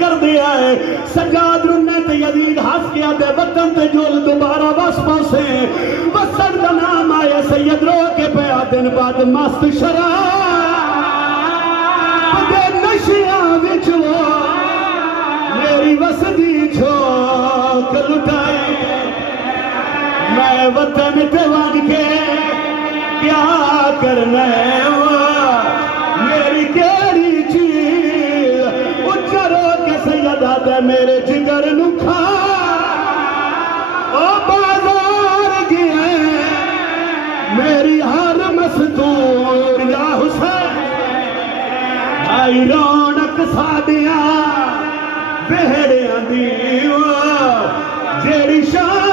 कर दिया है। सजाद रुन्ने ते यजीद हंस के आदे वतन ते जोल दोबारा बस पासे वसन का नाम आया। सैयद रो के पे दिन बाद मस्त शराब दे नशिया विच वो मेरी वसदी झोंक लुटाए। मैं वतन ते वग के क्या करना है मेरी केड़ी चीज उच्चरो के सैयदा दे मेरे जिगर नु खा ओ बाजार गया मेरी हर मस्तूर या हुसैन आई रौनक सादिया बेहड़ियां दी जेड़ी शान